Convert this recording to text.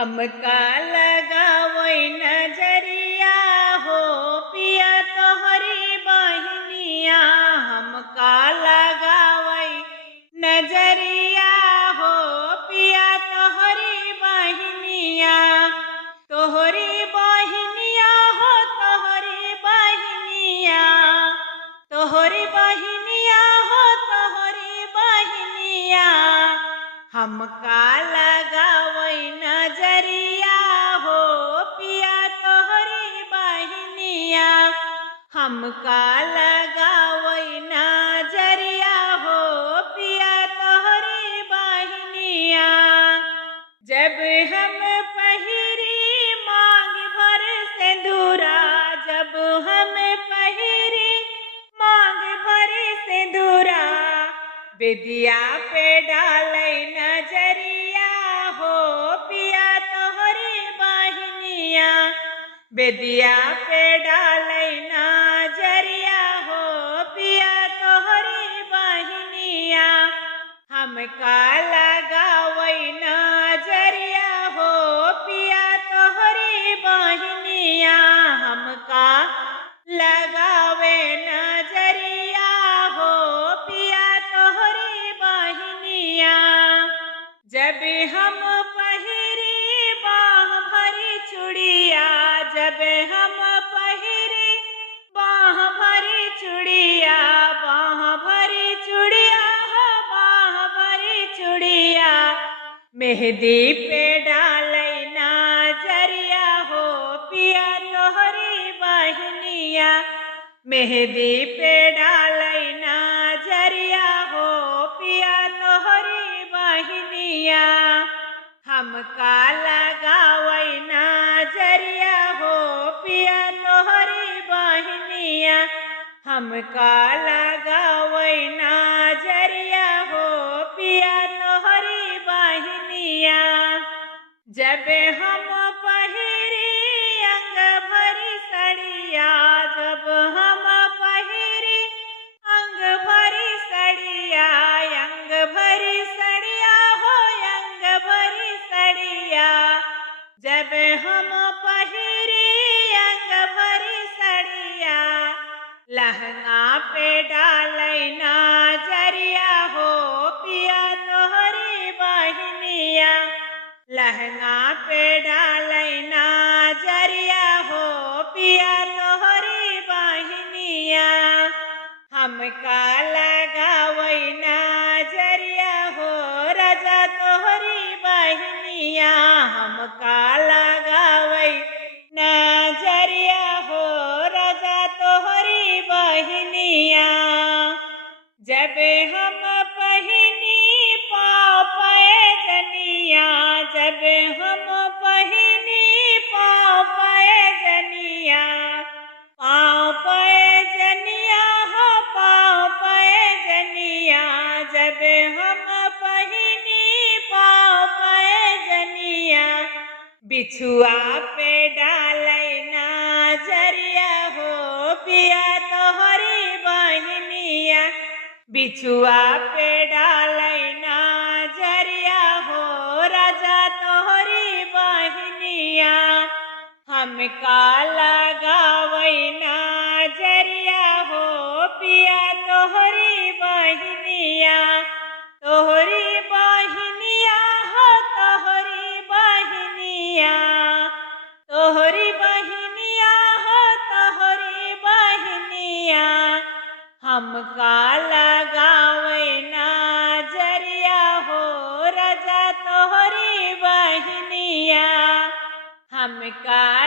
हमका लगावई नजरिया हो पिया तोहरी बहनिया। हमका लगावई नजरिया हो पिया तोहरी बहनिया। तोहरी बहनिया हो तोहरी बहनिया। तोहरी बहनिया हो तोहरी बहनिया। हमका लगावई नजरिया हो पिया तोहरी बहनिया। हमका लगावई नजरिया हो पिया तोहरी बहनिया। जब हम पहिरी मांग भर सिंदूरा। जब हम पहिरी मांग भर सिंदूरा। बेदिया पे डालै नजरिया हो पिया तोहरी बहनिया। बेदिया पे डालै नजरिया हो पिया तोहरी बहनिया। हमका लगावई नजरिया हो पिया तोहरी बहनिया। हमका लगावे नजरिया हो पिया तोहरी बहनिया। जब हम पहिरी बाह भरी चूड़िया। जब हम पहिरी बाह भरी चूड़िया। बाह भरी चूड़िया हो बाह भरी चूड़िया। मेहंदी पे डालै नजरिया हो पिया तोहरी बहनिया। मेहंदी पे डालै नजरिया हो पिया तोहरी बहनिया। हमका लगावई नजरिया हो पिया तोहरी बहनिया। हमका लगावई नजरिया हो पिया तोहरी बहनिया। जब हम पहिरी अंग भरी सड़िया। जब हम पहिरी अंग भरी सड़िया। अंग भरी सड़िया हो अंग भरी सड़िया। जब हम पहिरी अंग भरी सड़िया। लहंगा पे डालै नजरिया हो पिया तोहरी बहनिया। लहंगा पे डालै नजरिया हो पिया तोहरी बहनिया। हमका लगावई नजरिया हो राजा तोहरी बहनिया। हमका लगावई नजरिया हो राजा तोहरी बहनिया। जब हम पहिनी पाँव पैजनिया। जब हम पहिनी पाँव पैजनिया। पाँव पैजनिया हो पाँव पैजनिया। जब हम पहिनी पाँव पैजनिया। बिछुआ पे डालै नजरिया हो पिया तोहरी बहनिया। बिछुआ पे डालै नजरिया हो राजा तोहरी बहनिया। हमका लगावई नजरिया हो पिया तोहरी बहनिया। तोहरी बहनिया हो तोहरी बहनिया। तोहरी बहनिया हो तोहरी बहनिया। हमका लगावई नजरिया हो राजा तोहरी बहनिया। हमका